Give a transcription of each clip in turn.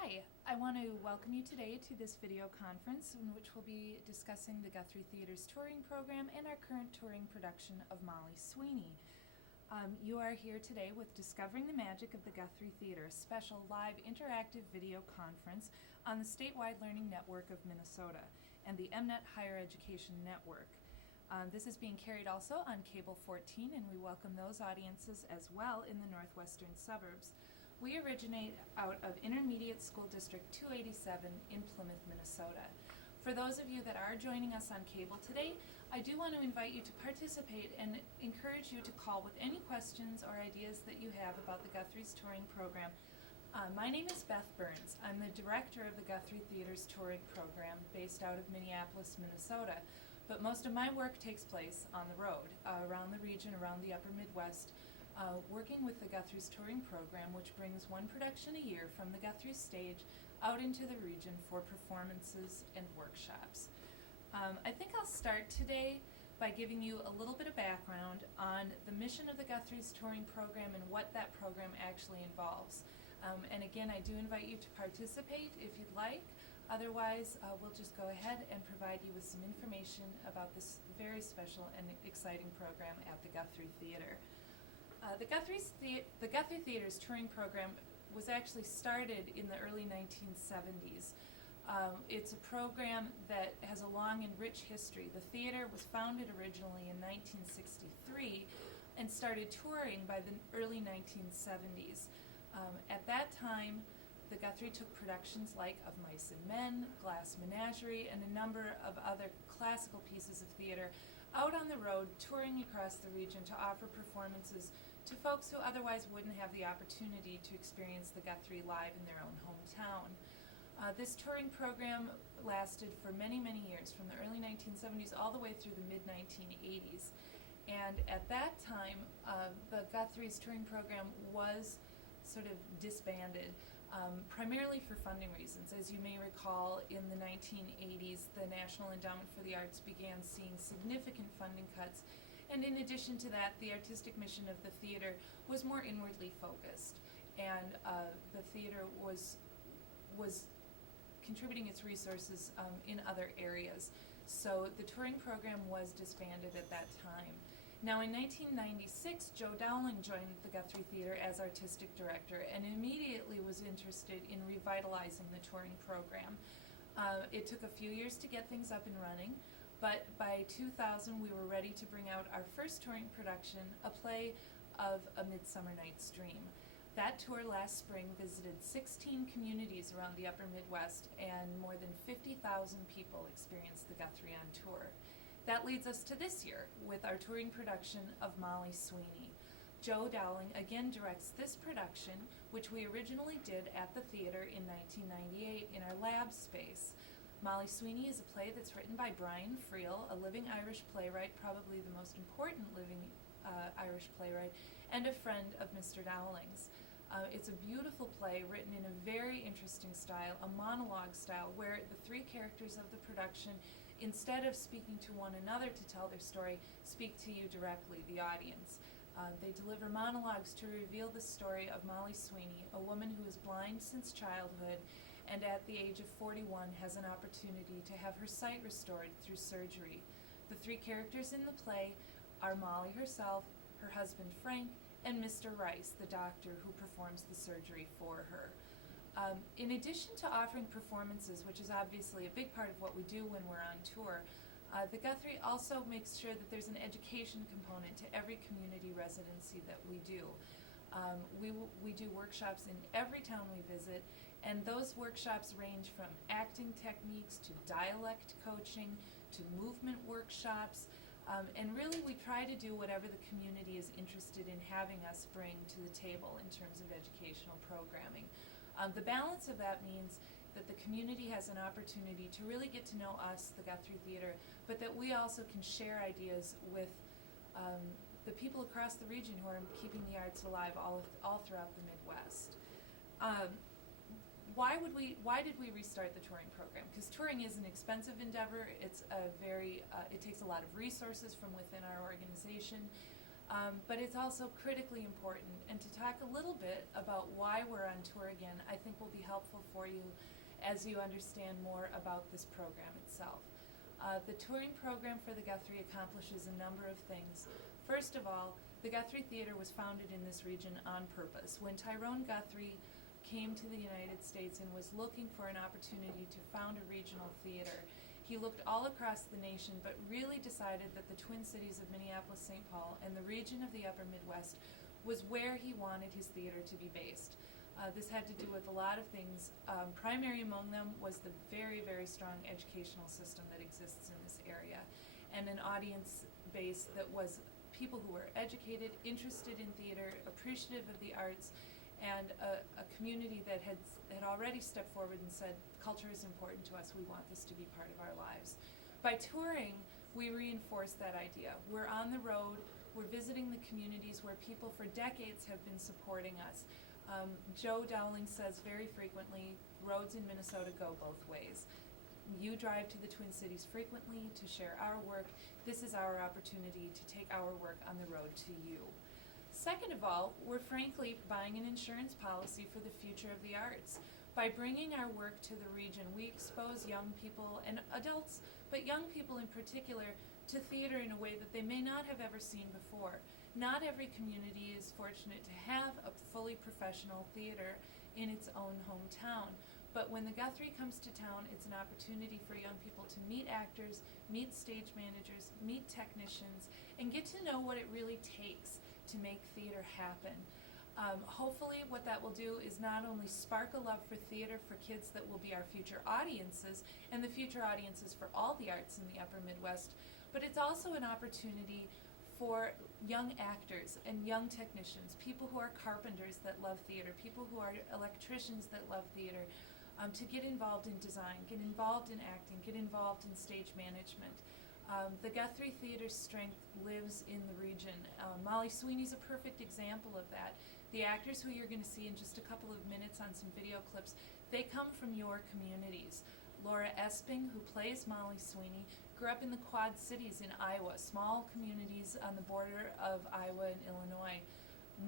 Hi, I want to welcome you today to this video conference in which we'll be discussing the Guthrie Theater's touring program and our current touring production of Molly Sweeney. You are here today with Discovering the Magic of the Guthrie Theater, a special live interactive video conference on the statewide learning network of Minnesota and the MNet Higher Education Network. This is being carried also on Cable 14, and we welcome those audiences as well in the northwestern suburbs. We originate out of Intermediate School District 287 in Plymouth, Minnesota. For those of you that are joining us on cable today, I do want to invite you to participate and encourage you to call with any questions or ideas that you have about the Guthrie's touring program. My name is Beth Burns. I'm the director of the Guthrie Theater's touring program based out of Minneapolis, Minnesota. But most of my work takes place on the road, around the region, around the upper Midwest, working with the Guthrie's touring program, which brings one production a year from the Guthrie stage out into the region for performances and workshops. I think I'll start today by giving you a little bit of background on the mission of the Guthrie's touring program and what that program actually involves. And again, I do invite you to participate if you'd like. Otherwise, we'll just go ahead and provide you with some information about this very special and exciting program at the Guthrie Theater. The Guthrie Theater's touring program was actually started in the early 1970s. It's a program that has a long and rich history. The theater was founded originally in 1963 and started touring by the early 1970s. At that time, the Guthrie took productions like Of Mice and Men, Glass Menagerie, and a number of other classical pieces of theater out on the road, touring across the region to offer performances to folks who otherwise wouldn't have the opportunity to experience the Guthrie live in their own hometown. This touring program lasted for many, many years, from the early 1970s all the way through the mid-1980s. And at that time, the Guthrie's touring program was sort of disbanded, primarily for funding reasons. As you may recall, in the 1980s, the National Endowment for the Arts began seeing significant funding cuts, and in addition to that, the artistic mission of the theater was more inwardly focused, and the theater was contributing its resources in other areas. So the touring program was disbanded at that time. Now in 1996, Joe Dowling joined the Guthrie Theater as artistic director and immediately was interested in revitalizing the touring program. It took a few years to get things up and running, but by 2000 we were ready to bring out our first touring production, a play of A Midsummer Night's Dream. That tour last spring visited 16 communities around the upper Midwest, and more than 50,000 people experienced the Guthrie on tour. That leads us to this year with our touring production of Molly Sweeney. Joe Dowling again directs this production, which we originally did at the theater in 1998 in our lab space. Molly Sweeney is a play that's written by Brian Friel, a living Irish playwright, probably the most important living Irish playwright, and a friend of Mr. Dowling's. It's a beautiful play written in a very interesting style, a monologue style, where the three characters of the production, instead of speaking to one another to tell their story, speak to you directly, the audience. They deliver monologues to reveal the story of Molly Sweeney, a woman who is blind since childhood and at the age of 41 has an opportunity to have her sight restored through surgery. The three characters in the play are Molly herself, her husband Frank, and Mr. Rice, the doctor who performs the surgery for her. In addition to offering performances, which is obviously a big part of what we do when we're on tour, the Guthrie also makes sure that there's an education component to every community residency that we do. We do workshops in every town we visit, and those workshops range from acting techniques to dialect coaching to movement workshops. And really we try to do whatever the community is interested in having us bring to the table in terms of educational programming. The balance of that means that the community has an opportunity to really get to know us, the Guthrie Theater, but that we also can share ideas with the people across the region who are keeping the arts alive all throughout the Midwest. Why did we restart the touring program? Because touring is an expensive endeavor. It's it takes a lot of resources from within our organization. but it's also critically important. And to talk a little bit about why we're on tour again, I think will be helpful for you as you understand more about this program itself. The touring program for the Guthrie accomplishes a number of things. First of all, the Guthrie Theater was founded in this region on purpose. When Tyrone Guthrie came to the United States and was looking for an opportunity to found a regional theater, he looked all across the nation, but really decided that the Twin Cities of Minneapolis-St. Paul and the region of the Upper Midwest was where he wanted his theater to be based. This had to do with a lot of things. Primary among them was the very, very strong educational system that exists in this area, and an audience base that was people who were educated, interested in theater, appreciative of the arts, and a community that had already stepped forward and said, culture is important to us, we want this to be part of our lives. By touring, we reinforce that idea. We're on the road, we're visiting the communities where people for decades have been supporting us. Joe Dowling says very frequently, roads in Minnesota go both ways. You drive to the Twin Cities frequently to share our work. This is our opportunity to take our work on the road to you. Second of all, we're frankly buying an insurance policy for the future of the arts. By bringing our work to the region, we expose young people and adults, but young people in particular, to theater in a way that they may not have ever seen before. Not every community is fortunate to have a fully professional theater in its own hometown. But when the Guthrie comes to town, it's an opportunity for young people to meet actors, meet stage managers, meet technicians, and get to know what it really takes to make theater happen. Hopefully what that will do is not only spark a love for theater for kids that will be our future audiences, and the future audiences for all the arts in the Upper Midwest, but it's also an opportunity for young actors and young technicians, people who are carpenters that love theater, people who are electricians that love theater, to get involved in design, get involved in acting, get involved in stage management. The Guthrie Theater's strength lives in the region. Molly Sweeney's a perfect example of that. The actors who you're going to see in just a couple of minutes on some video clips, they come from your communities. Laura Esping, who plays Molly Sweeney, grew up in the Quad Cities in Iowa, small communities on the border of Iowa and Illinois.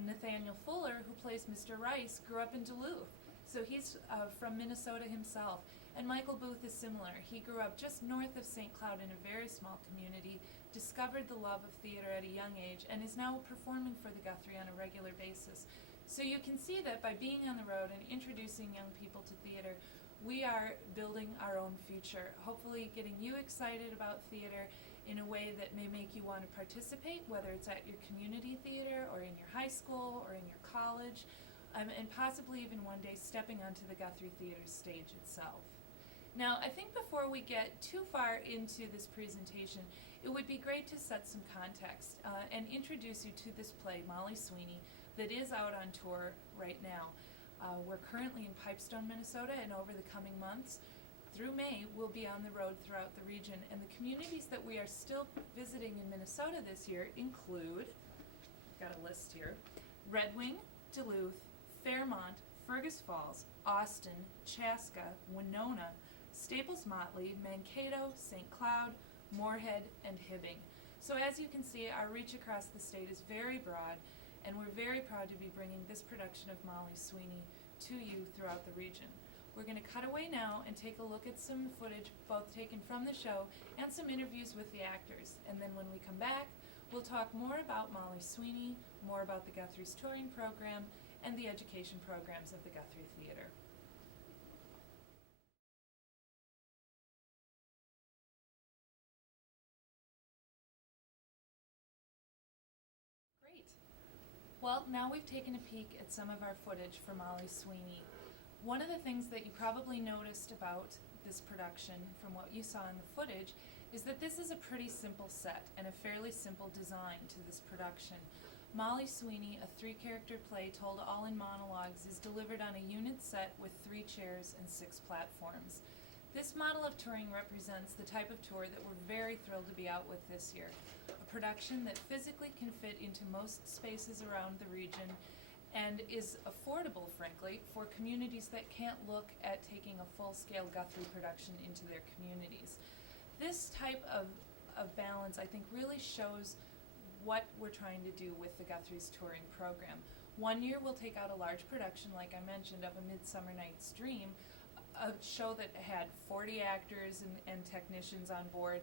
Nathaniel Fuller, who plays Mr. Rice, grew up in Duluth. So he's from Minnesota himself. And Michael Booth is similar. He grew up just north of St. Cloud in a very small community, discovered the love of theater at a young age, and is now performing for the Guthrie on a regular basis. So you can see that by being on the road and introducing young people to theater, we are building our own future, hopefully getting you excited about theater in a way that may make you want to participate, whether it's at your community theater or in your high school or in your college. And possibly even one day stepping onto the Guthrie Theater stage itself. Now, I think before we get too far into this presentation, it would be great to set some context and introduce you to this play, Molly Sweeney, that is out on tour right now. We're currently in Pipestone, Minnesota, and over the coming months, through May, we'll be on the road throughout the region. And the communities that we are still visiting in Minnesota this year include, got a list here, Red Wing, Duluth, Fairmont, Fergus Falls, Austin, Chaska, Winona, Staples-Motley, Mankato, St. Cloud, Moorhead, and Hibbing. So as you can see, our reach across the state is very broad, and we're very proud to be bringing this production of Molly Sweeney to you throughout the region. We're going to cut away now and take a look at some footage, both taken from the show and some interviews with the actors. And then when we come back, we'll talk more about Molly Sweeney, more about the Guthrie's touring program, and the education programs of the Guthrie Theater. Great. Well, now we've taken a peek at some of our footage for Molly Sweeney. One of the things that you probably noticed about this production from what you saw in the footage is that this is a pretty simple set and a fairly simple design to this production. Molly Sweeney, a 3-character play told all in monologues, is delivered on a unit set with 3 chairs and 6 platforms. This model of touring represents the type of tour that we're very thrilled to be out with this year. A production that physically can fit into most spaces around the region and is affordable, frankly, for communities that can't look at taking a full-scale Guthrie production into their communities. This type of balance, I think, really shows what we're trying to do with the Guthrie's touring program. One year we'll take out a large production, like I mentioned, of A Midsummer Night's Dream, a show that had 40 actors and technicians on board.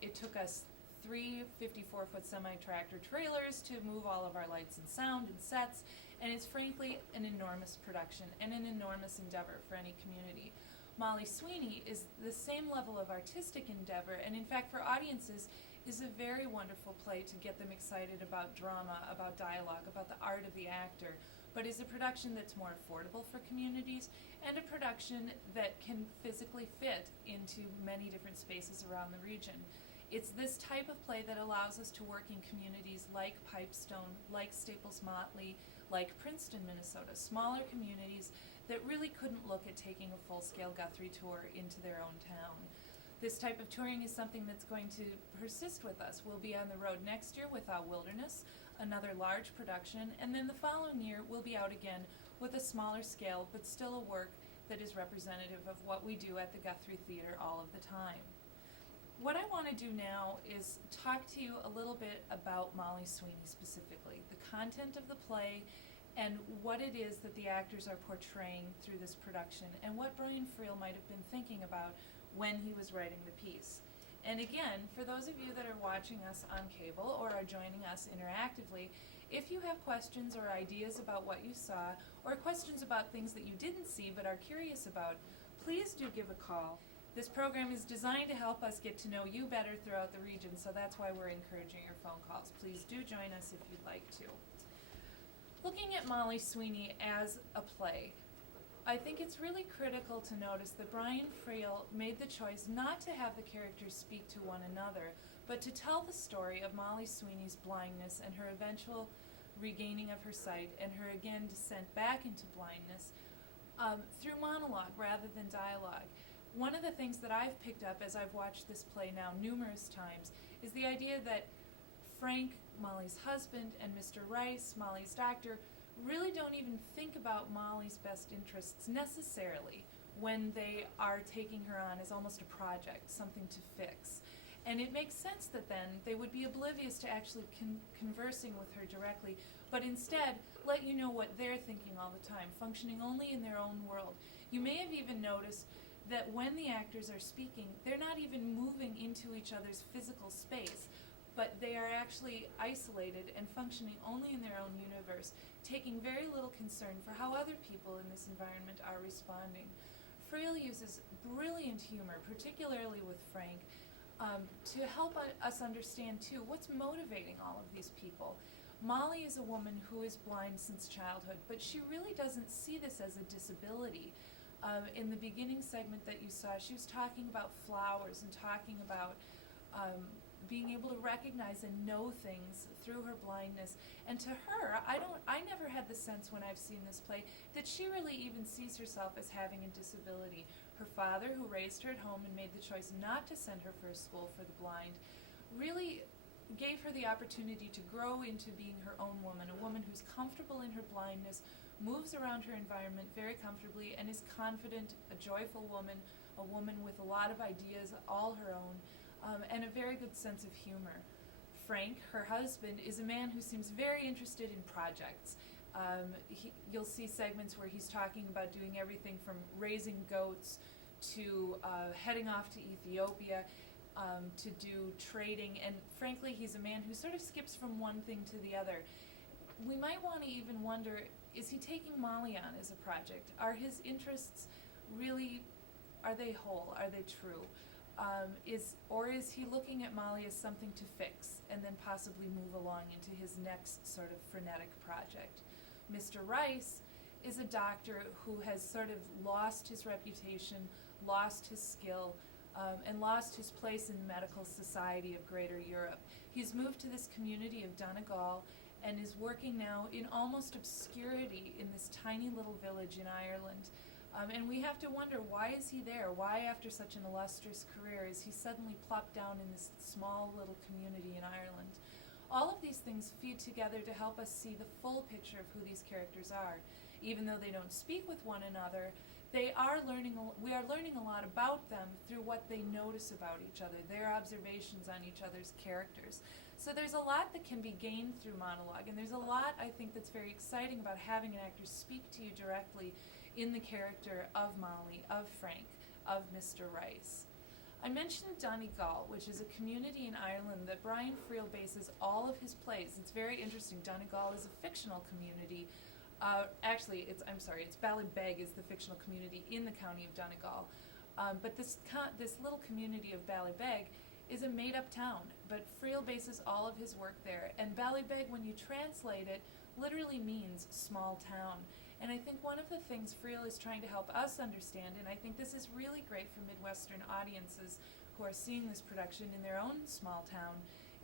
It took us 3 54-foot semi-tractor trailers to move all of our lights and sound and sets, and it's frankly an enormous production and an enormous endeavor for any community. Molly Sweeney is the same level of artistic endeavor, and in fact for audiences is a very wonderful play to get them excited about drama, about dialogue, about the art of the actor, but is a production that's more affordable for communities and a production that can physically fit into many different spaces around the region. It's this type of play that allows us to work in communities like Pipestone, like Staples Motley, like Princeton, Minnesota, smaller communities that really couldn't look at taking a full-scale Guthrie tour into their own town. This type of touring is something that's going to persist with us. We'll be on the road next year with Wilderness, another large production, and then the following year we'll be out again with a smaller scale, but still a work that is representative of what we do at the Guthrie Theater all of the time. What I want to do now is talk to you a little bit about Molly Sweeney specifically, the content of the play, and what it is that the actors are portraying through this production, and what Brian Friel might have been thinking about when he was writing the piece. And again, for those of you that are watching us on cable or are joining us interactively, if you have questions or ideas about what you saw, or questions about things that you didn't see but are curious about, please do give a call. This program is designed to help us get to know you better throughout the region, so that's why we're encouraging your phone calls. Please do join us if you'd like to. Looking at Molly Sweeney as a play, I think it's really critical to notice that Brian Friel made the choice not to have the characters speak to one another, but to tell the story of Molly Sweeney's blindness and her eventual regaining of her sight and her again descent back into blindness through monologue rather than dialogue. One of the things that I've picked up as I've watched this play now numerous times is the idea that Frank, Molly's husband, and Mr. Rice, Molly's doctor, really don't even think about Molly's best interests necessarily when they are taking her on as almost a project, something to fix. And it makes sense that then they would be oblivious to actually conversing with her directly, but instead let you know what they're thinking all the time, functioning only in their own world. You may have even noticed that when the actors are speaking, they're not even moving into each other's physical space, but they are actually isolated and functioning only in their own universe, taking very little concern for how other people in this environment are responding. Friel uses brilliant humor, particularly with Frank, to help us understand, too, what's motivating all of these people. Molly is a woman who is blind since childhood, but she really doesn't see this as a disability. In the beginning segment that you saw, she was talking about flowers and talking about being able to recognize and know things through her blindness. And to her, I never had the sense when I've seen this play that she really even sees herself as having a disability. Her father, who raised her at home and made the choice not to send her for a school for the blind, really gave her the opportunity to grow into being her own woman, a woman who's comfortable in her blindness, moves around her environment very comfortably, and is confident, a joyful woman, a woman with a lot of ideas all her own, and a very good sense of humor. Frank, her husband, is a man who seems very interested in projects. You'll see segments where he's talking about doing everything from raising goats to heading off to Ethiopia to do trading, and frankly he's a man who sort of skips from one thing to the other. We might want to even wonder, is he taking Molly on as a project? Are his interests really, are they whole? Are they true? Or is he looking at Molly as something to fix and then possibly move along into his next sort of frenetic project? Mr. Rice is a doctor who has sort of lost his reputation, lost his skill, and lost his place in the medical society of Greater Europe. He's moved to this community of Donegal and is working now in almost obscurity in this tiny little village in Ireland. And we have to wonder, why is he there? Why, after such an illustrious career, is he suddenly plopped down in this small little community in Ireland? All of these things feed together to help us see the full picture of who these characters are. Even though they don't speak with one another, we are learning a lot about them through what they notice about each other, their observations on each other's characters. So there's a lot that can be gained through monologue, and there's a lot, I think, that's very exciting about having an actor speak to you directly in the character of Molly, of Frank, of Mr. Rice. I mentioned Donegal, which is a community in Ireland that Brian Friel bases all of his plays. It's very interesting. Donegal is a fictional community. It's Ballybeg is the fictional community in the county of Donegal. But this little community of Ballybeg is a made-up town, but Friel bases all of his work there. And Ballybeg, when you translate it, literally means small town. And I think one of the things Friel is trying to help us understand, and I think this is really great for Midwestern audiences who are seeing this production in their own small town,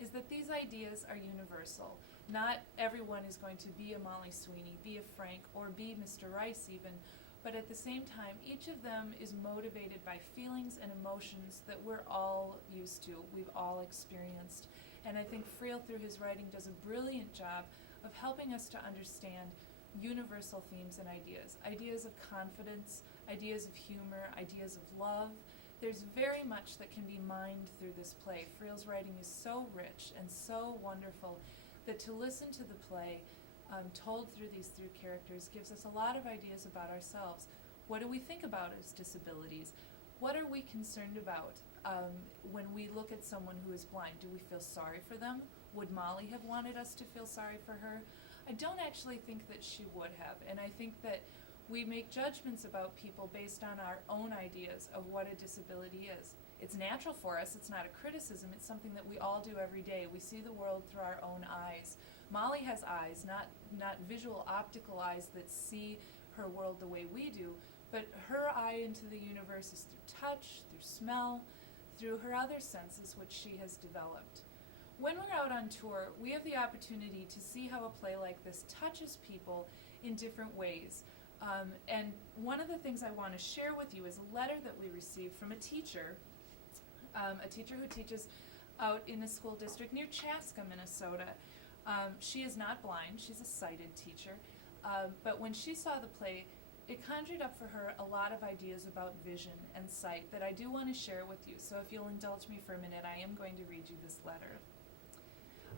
is that these ideas are universal. Not everyone is going to be a Molly Sweeney, be a Frank, or be Mr. Rice even, but at the same time, each of them is motivated by feelings and emotions that we're all used to, we've all experienced. And I think Friel, through his writing, does a brilliant job of helping us to understand universal themes and ideas of confidence, ideas of humor, ideas of love. There's very much that can be mined through this play. Friel's writing is so rich and so wonderful that to listen to the play told through these three characters gives us a lot of ideas about ourselves. What do we think about as disabilities? What are we concerned about when we look at someone who is blind? Do we feel sorry for them? Would Molly have wanted us to feel sorry for her? I don't actually think that she would have, and I think that we make judgments about people based on our own ideas of what a disability is. It's natural for us, it's not a criticism, it's something that we all do every day. We see the world through our own eyes. Molly has eyes, not visual optical eyes that see her world the way we do, but her eye into the universe is through touch, through smell, through her other senses which she has developed. When we're out on tour, we have the opportunity to see how a play like this touches people in different ways. And one of the things I want to share with you is a letter that we received from a teacher who teaches out in a school district near Chaska, Minnesota. She is not blind, she's a sighted teacher, but when she saw the play, it conjured up for her a lot of ideas about vision and sight that I do want to share with you. So if you'll indulge me for a minute, I am going to read you this letter.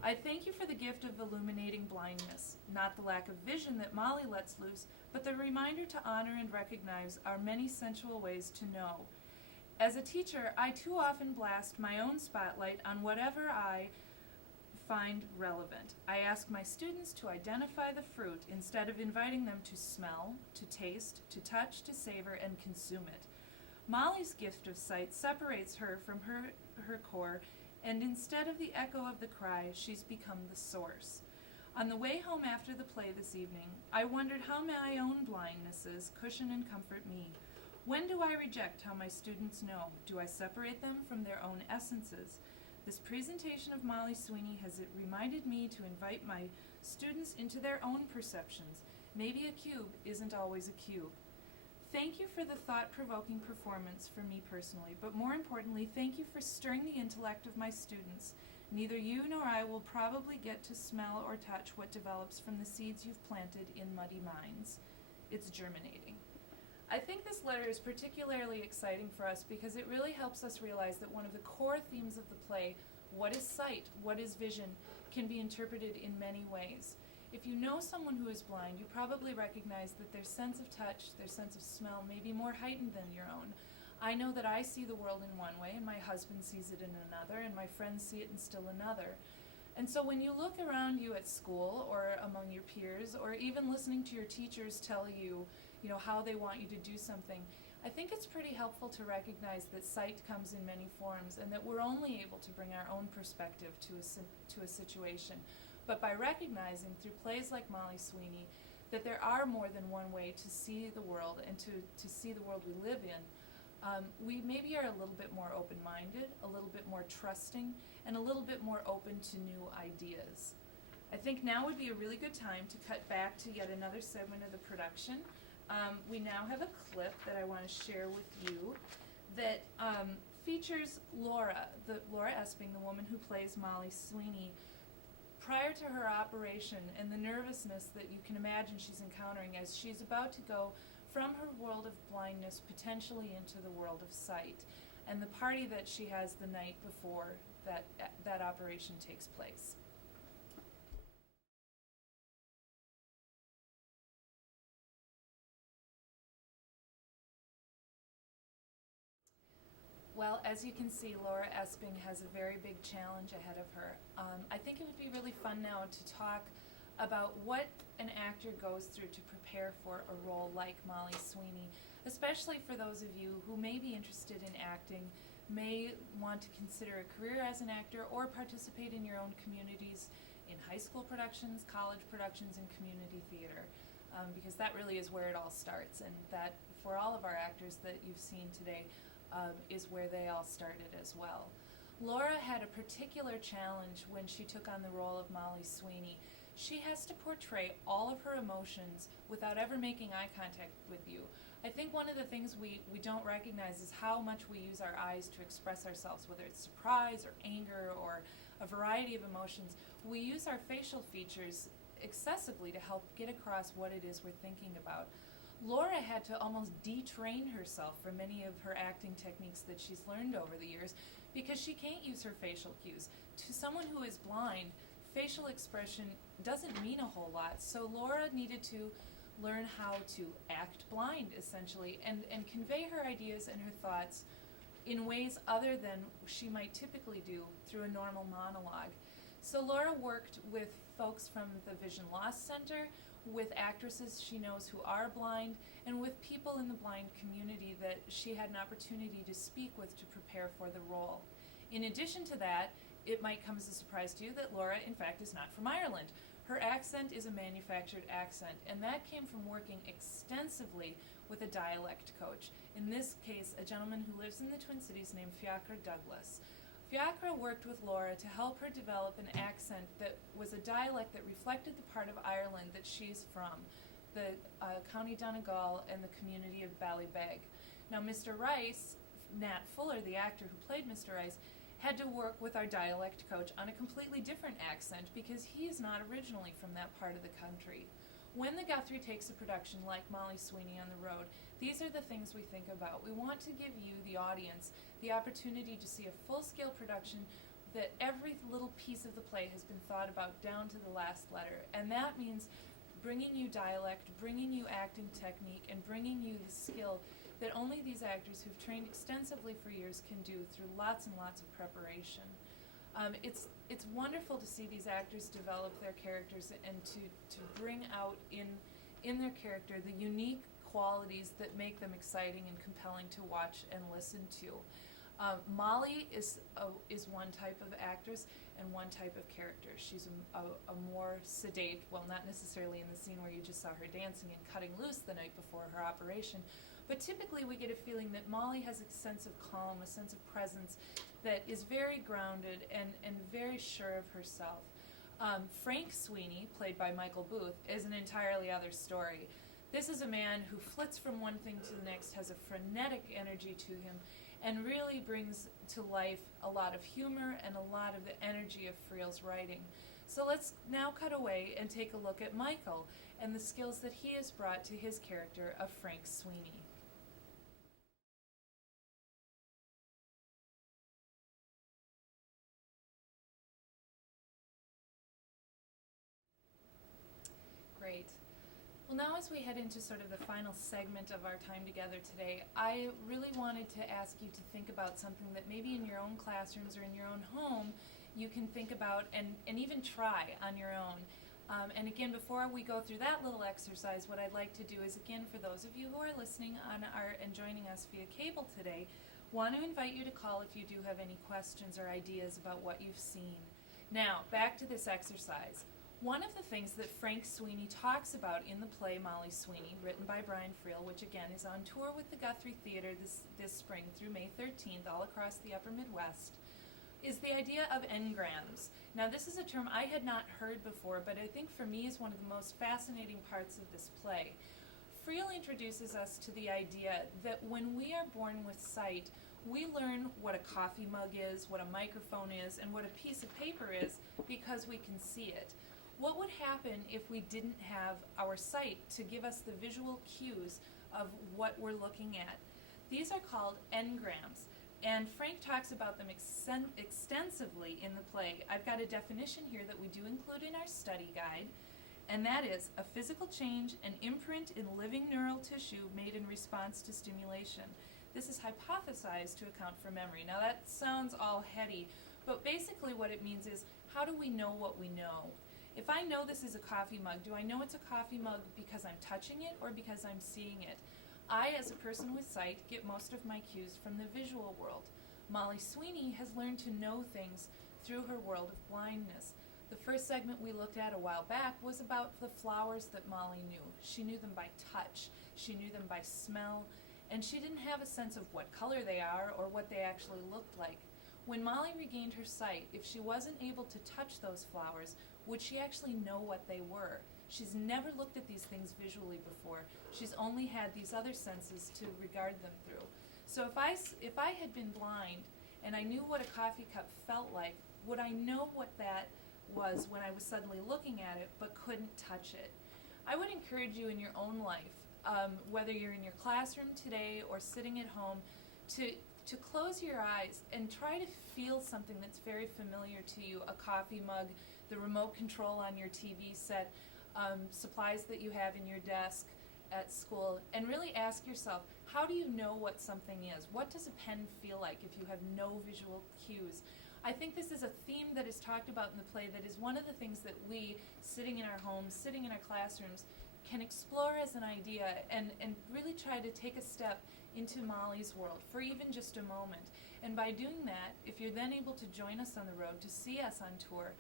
I thank you for the gift of illuminating blindness, not the lack of vision that Molly lets loose, but the reminder to honor and recognize our many sensual ways to know. As a teacher, I too often blast my own spotlight on whatever I find relevant. I ask my students to identify the fruit instead of inviting them to smell, to taste, to touch, to savor, and consume it. Molly's gift of sight separates her from her core, and instead of the echo of the cry, she's become the source. On the way home after the play this evening, I wondered how my own blindnesses cushion and comfort me. When do I reject how my students know? Do I separate them from their own essences? This presentation of Molly Sweeney has reminded me to invite my students into their own perceptions. Maybe a cube isn't always a cube. Thank you for the thought-provoking performance for me personally, but more importantly, thank you for stirring the intellect of my students. Neither you nor I will probably get to smell or touch what develops from the seeds you've planted in muddy minds. It's germinating. I think this letter is particularly exciting for us because it really helps us realize that one of the core themes of the play, what is sight, what is vision, can be interpreted in many ways. If you know someone who is blind, you probably recognize that their sense of touch, their sense of smell may be more heightened than your own. I know that I see the world in one way, and my husband sees it in another, and my friends see it in still another. And so when you look around you at school or among your peers, or even listening to your teachers tell you, how they want you to do something, I think it's pretty helpful to recognize that sight comes in many forms and that we're only able to bring our own perspective to a situation. But by recognizing through plays like Molly Sweeney that there are more than one way to see the world and to see the world we live in, we maybe are a little bit more open-minded, a little bit more trusting, and a little bit more open to new ideas. I think now would be a really good time to cut back to yet another segment of the production. We now have a clip that I want to share with you that features Laura Esping, the woman who plays Molly Sweeney, prior to her operation and the nervousness that you can imagine she's encountering as she's about to go from her world of blindness potentially into the world of sight, and the party that she has the night before that operation takes place. Well, as you can see, Laura Esping has a very big challenge ahead of her. I think it would be really fun now to talk about what an actor goes through to prepare for a role like Molly Sweeney, especially for those of you who may be interested in acting, may want to consider a career as an actor, or participate in your own communities in high school productions, college productions, and community theater, because that really is where it all starts, and that for all of our actors that you've seen today, is where they all started as well. Laura had a particular challenge when she took on the role of Molly Sweeney. She has to portray all of her emotions without ever making eye contact with you. I think one of the things we don't recognize is how much we use our eyes to express ourselves, whether it's surprise or anger or a variety of emotions. We use our facial features excessively to help get across what it is we're thinking about. Laura had to almost detrain herself for many of her acting techniques that she's learned over the years because she can't use her facial cues. To someone who is blind, facial expression doesn't mean a whole lot, so Laura needed to learn how to act blind, essentially, and convey her ideas and her thoughts in ways other than she might typically do through a normal monologue. So Laura worked with folks from the Vision Loss Center, with actresses she knows who are blind, and with people in the blind community that she had an opportunity to speak with to prepare for the role. In addition to that, it might come as a surprise to you that Laura, in fact, is not from Ireland. Her accent is a manufactured accent, and that came from working extensively with a dialect coach. In this case, a gentleman who lives in the Twin Cities named Fiacre Douglas. Fiacre worked with Laura to help her develop an accent that was a dialect that reflected the part of Ireland that she's from, the County Donegal and the community of Ballybeg. Now, Mr. Rice, Nat Fuller, the actor who played Mr. Rice, had to work with our dialect coach on a completely different accent because he is not originally from that part of the country. When the Guthrie takes a production like Molly Sweeney on the road, these are the things we think about. We want to give you, the audience, the opportunity to see a full-scale production that every little piece of the play has been thought about down to the last letter. And that means bringing you dialect, bringing you acting technique, and bringing you the skill that only these actors who've trained extensively for years can do through lots and lots of preparation. It's wonderful to see these actors develop their characters and to bring out in their character the unique qualities that make them exciting and compelling to watch and listen to. Molly is one type of actress and one type of character. She's a more sedate, well, not necessarily in the scene where you just saw her dancing and cutting loose the night before her operation, but typically we get a feeling that Molly has a sense of calm, a sense of presence that is very grounded and very sure of herself. Frank Sweeney, played by Michael Booth, is an entirely other story. This is a man who flits from one thing to the next, has a frenetic energy to him, and really brings to life a lot of humor and a lot of the energy of Friel's writing. So let's now cut away and take a look at Michael and the skills that he has brought to his character of Frank Sweeney. Great. Well, now as we head into sort of the final segment of our time together today, I really wanted to ask you to think about something that maybe in your own classrooms or in your own home you can think about and even try on your own. And again, before we go through that little exercise, what I'd like to do is, again, for those of you who are listening and joining us via cable today, want to invite you to call if you do have any questions or ideas about what you've seen. Now, back to this exercise. One of the things that Frank Sweeney talks about in the play Molly Sweeney, written by Brian Friel, which again is on tour with the Guthrie Theater this spring through May 13th all across the upper Midwest, is the idea of engrams. Now, this is a term I had not heard before, but I think for me is one of the most fascinating parts of this play. Friel introduces us to the idea that when we are born with sight, we learn what a coffee mug is, what a microphone is, and what a piece of paper is because we can see it. What would happen if we didn't have our sight to give us the visual cues of what we're looking at. These are called engrams, and Frank talks about them extensively in the play. I've got a definition here that we do include in our study guide, and that is a physical change, an imprint in living neural tissue made in response to stimulation. This is hypothesized to account for memory. Now that sounds all heady, but basically what it means is, how do we know what we know? If I know this is a coffee mug, do I know it's a coffee mug because I'm touching it or because I'm seeing it? I, as a person with sight, get most of my cues from the visual world. Molly Sweeney has learned to know things through her world of blindness. The first segment we looked at a while back was about the flowers that Molly knew. She knew them by touch, she knew them by smell, and she didn't have a sense of what color they are or what they actually looked like. When Molly regained her sight, if she wasn't able to touch those flowers, would she actually know what they were? She's never looked at these things visually before. She's only had these other senses to regard them through. So if I had been blind and I knew what a coffee cup felt like, would I know what that was when I was suddenly looking at it but couldn't touch it? I would encourage you in your own life, whether you're in your classroom today or sitting at home, to close your eyes and try to feel something that's very familiar to you, a coffee mug, the remote control on your TV set, supplies that you have in your desk at school, and really ask yourself, how do you know what something is? What does a pen feel like if you have no visual cues? I think this is a theme that is talked about in the play that is one of the things that we, sitting in our homes, sitting in our classrooms, can explore as an idea and really try to take a step into Molly's world for even just a moment. And by doing that, if you're then able to join us on the road, to see us on tour,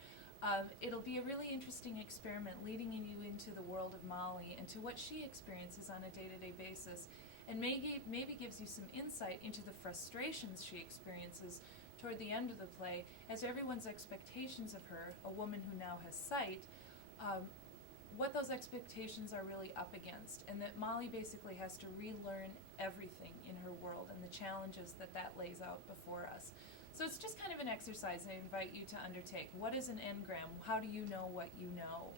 it'll be a really interesting experiment leading you into the world of Molly and to what she experiences on a day-to-day basis, and maybe gives you some insight into the frustrations she experiences toward the end of the play, as everyone's expectations of her, a woman who now has sight, what those expectations are really up against, and that Molly basically has to relearn everything in her world and the challenges that lays out before us. So it's just kind of an exercise I invite you to undertake. What is an engram? How do you know what you know?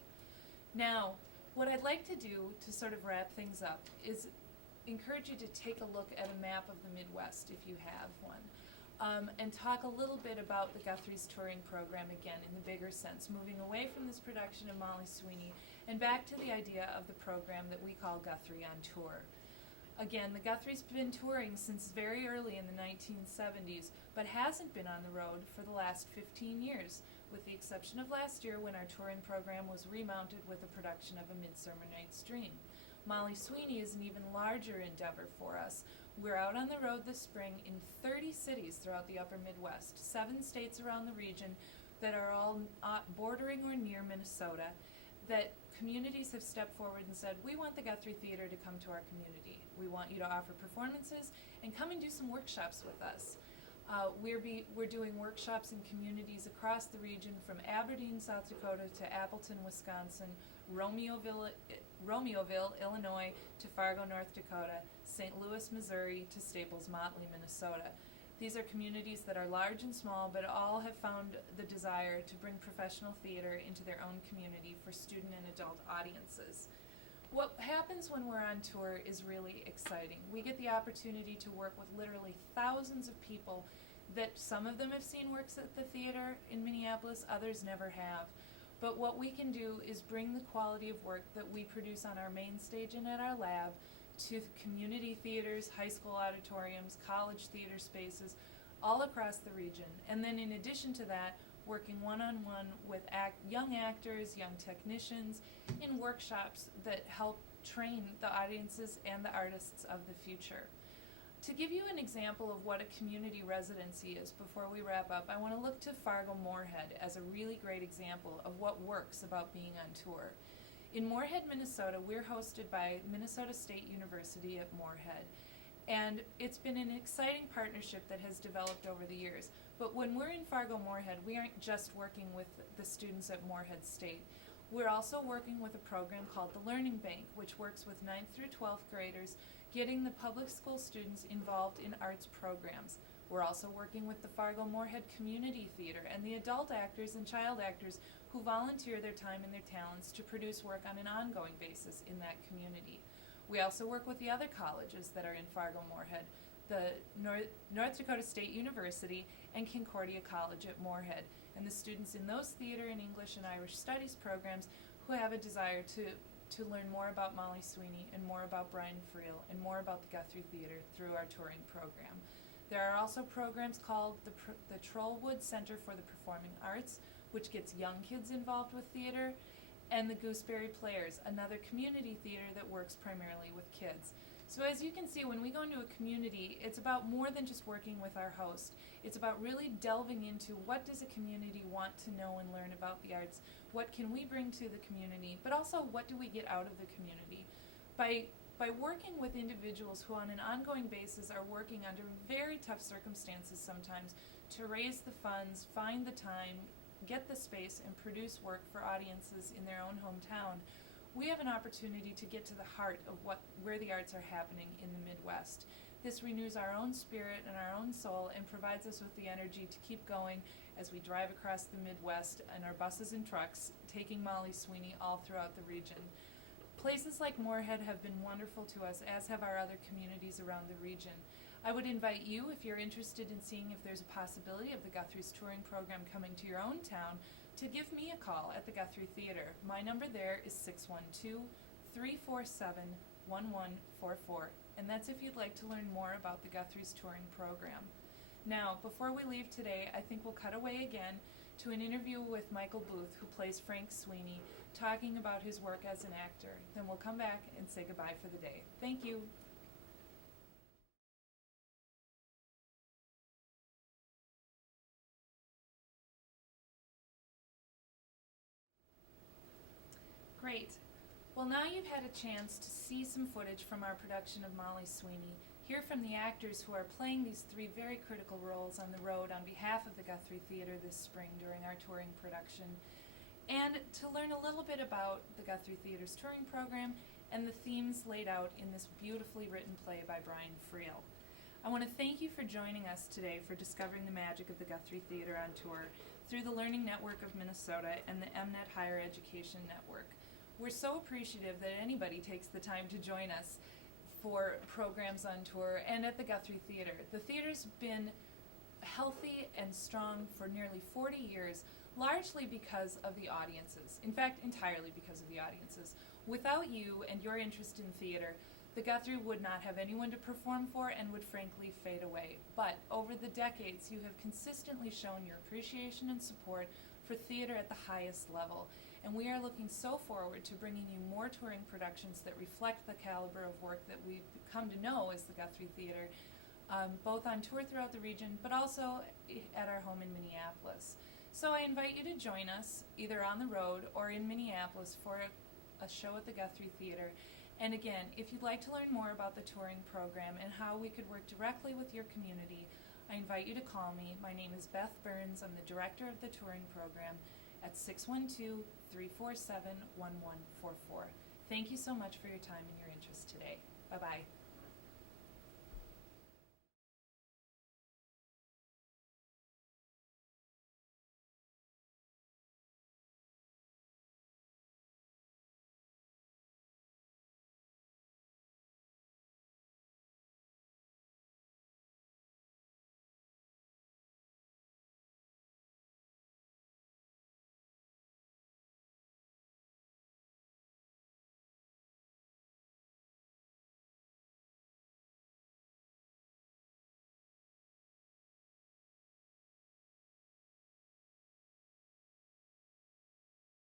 Now, what I'd like to do to sort of wrap things up is encourage you to take a look at a map of the Midwest if you have one. And talk a little bit about the Guthrie's touring program again in the bigger sense, moving away from this production of Molly Sweeney and back to the idea of the program that we call Guthrie on Tour. Again, the Guthrie's been touring since very early in the 1970s, but hasn't been on the road for the last 15 years, with the exception of last year when our touring program was remounted with a production of A Midsummer Night's Dream. Molly Sweeney is an even larger endeavor for us. We're out on the road this spring in 30 cities throughout the upper Midwest, 7 states around the region that are all bordering or near Minnesota, that communities have stepped forward and said, we want the Guthrie Theater to come to our community. We want you to offer performances and come and do some workshops with us. We're doing workshops in communities across the region, from Aberdeen, South Dakota to Appleton, Wisconsin, Romeoville, Illinois to Fargo, North Dakota, St. Louis, Missouri to Staples Motley, Minnesota. These are communities that are large and small, but all have found the desire to bring professional theater into their own community for student and adult audiences. What happens when we're on tour is really exciting. We get the opportunity to work with literally thousands of people that some of them have seen works at the theater in Minneapolis, others never have. But what we can do is bring the quality of work that we produce on our main stage and at our lab to community theaters, high school auditoriums, college theater spaces, all across the region. And then in addition to that, working one-on-one with young actors, young technicians, in workshops that help train the audiences and the artists of the future. To give you an example of what a community residency is before we wrap up, I want to look to Fargo-Moorhead as a really great example of what works about being on tour. In Moorhead, Minnesota, we're hosted by Minnesota State University at Moorhead. And it's been an exciting partnership that has developed over the years. But when we're in Fargo-Moorhead, we aren't just working with the students at Moorhead State. We're also working with a program called the Learning Bank, which works with 9th through 12th graders, getting the public school students involved in arts programs. We're also working with the Fargo-Moorhead Community Theater and the adult actors and child actors who volunteer their time and their talents to produce work on an ongoing basis in that community. We also work with the other colleges that are in Fargo-Moorhead, the North Dakota State University and Concordia College at Moorhead, and the students in those theater and English and Irish studies programs who have a desire to learn more about Molly Sweeney and more about Brian Friel and more about the Guthrie Theater through our touring program. There are also programs called the Trollwood Center for the Performing Arts, which gets young kids involved with theater, and the Gooseberry Players, another community theater that works primarily with kids. So as you can see, when we go into a community, it's about more than just working with our host. It's about really delving into what does a community want to know and learn about the arts, what can we bring to the community, but also what do we get out of the community. By working with individuals who on an ongoing basis are working under very tough circumstances sometimes to raise the funds, find the time, get the space, and produce work for audiences in their own hometown, we have an opportunity to get to the heart of where the arts are happening in the Midwest. This renews our own spirit and our own soul and provides us with the energy to keep going as we drive across the Midwest in our buses and trucks, taking Molly Sweeney all throughout the region. Places like Moorhead have been wonderful to us, as have our other communities around the region. I would invite you, if you're interested in seeing if there's a possibility of the Guthrie's touring program coming to your own town, to give me a call at the Guthrie Theater. My number there is 612-347-1144, and that's if you'd like to learn more about the Guthrie's touring program. Now, before we leave today, I think we'll cut away again to an interview with Michael Booth, who plays Frank Sweeney, talking about his work as an actor. Then we'll come back and say goodbye for the day. Thank you. Great. Well, now you've had a chance to see some footage from our production of Molly Sweeney, hear from the actors who are playing these three very critical roles on the road on behalf of the Guthrie Theater this spring during our touring production, and to learn a little bit about the Guthrie Theater's touring program and the themes laid out in this beautifully written play by Brian Friel. I want to thank you for joining us today for discovering the magic of the Guthrie Theater on tour through the Learning Network of Minnesota and the MNet Higher Education Network. We're so appreciative that anybody takes the time to join us for programs on tour and at the Guthrie Theater. The theater's been healthy and strong for nearly 40 years, largely because of the audiences. In fact, entirely because of the audiences. Without you and your interest in theater, the Guthrie would not have anyone to perform for and would frankly fade away. But over the decades, you have consistently shown your appreciation and support for theater at the highest level. And we are looking so forward to bringing you more touring productions that reflect the caliber of work that we've come to know as the Guthrie Theater, both on tour throughout the region, but also at our home in Minneapolis. So I invite you to join us, either on the road or in Minneapolis, for a show at the Guthrie Theater. And again, if you'd like to learn more about the touring program and how we could work directly with your community, I invite you to call me. My name is Beth Burns. I'm the director of the touring program at 612-347-1144. Thank you so much for your time and your interest today. Bye-bye.